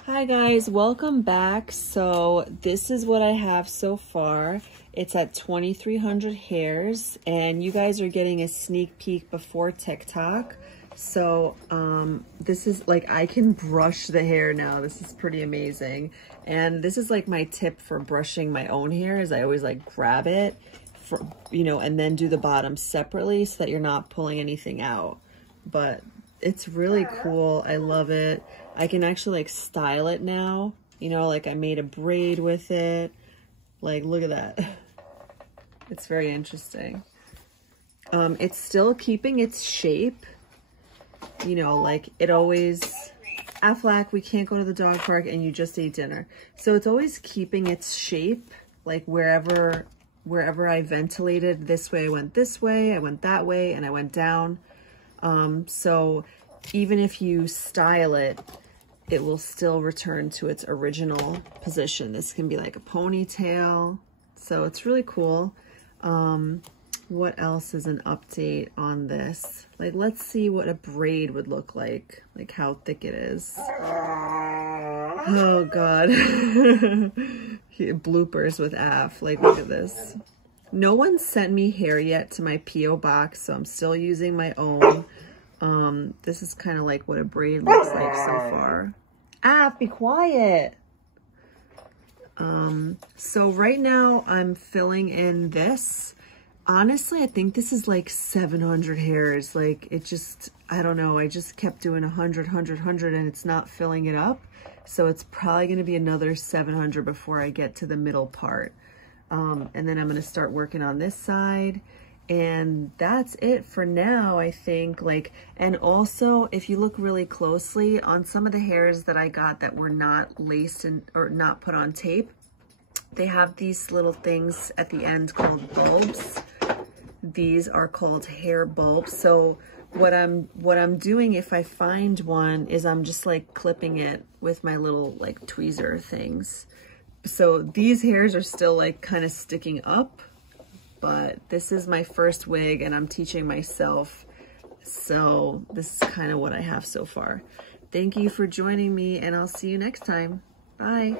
Hi guys, welcome back. So this is what I have so far. It's at 2,300 hairs and you guys are getting a sneak peek before TikTok. So this is like, I can brush the hair now. This is pretty amazing. And this is like my tip for brushing my own hair is I always like grab it for, you know, and then do the bottom separately so that you're not pulling anything out. But it's really cool. I love it. I can actually like style it now. You know, like I made a braid with it. Like, look at that. It's very interesting. It's still keeping its shape. You know, like it always, Aflac, we can't go to the dog park and you just ate dinner. So it's always keeping its shape, like wherever I ventilated this way, I went this way, I went that way, and I went down. So even if you style it, it will still return to its original position. This can be like a ponytail. So it's really cool. What else is an update on this? Like, let's see what a braid would look like how thick it is. Oh God. Bloopers with Af. Like, look at this. No one sent me hair yet to my P.O. box, so I'm still using my own. This is kind of like what a braid looks like so far. Af, be quiet. So right now I'm filling in this. Honestly, I think this is like 700 hairs. Like it just, I don't know. I just kept doing 100, 100, 100 and it's not filling it up. So it's probably going to be another 700 before I get to the middle part. And then I'm going to start working on this side. And that's it for now, I think. Like, and also if you look really closely on some of the hairs that I got that were not laced in, or not put on tape, they have these little things at the end called bulbs. These are called hair bulbs. So what I'm doing if I find one is I'm just like clipping it with my little like tweezer things. So these hairs are still like kind of sticking up, but this is my first wig and I'm teaching myself. So this is kind of what I have so far. Thank you for joining me and I'll see you next time. Bye.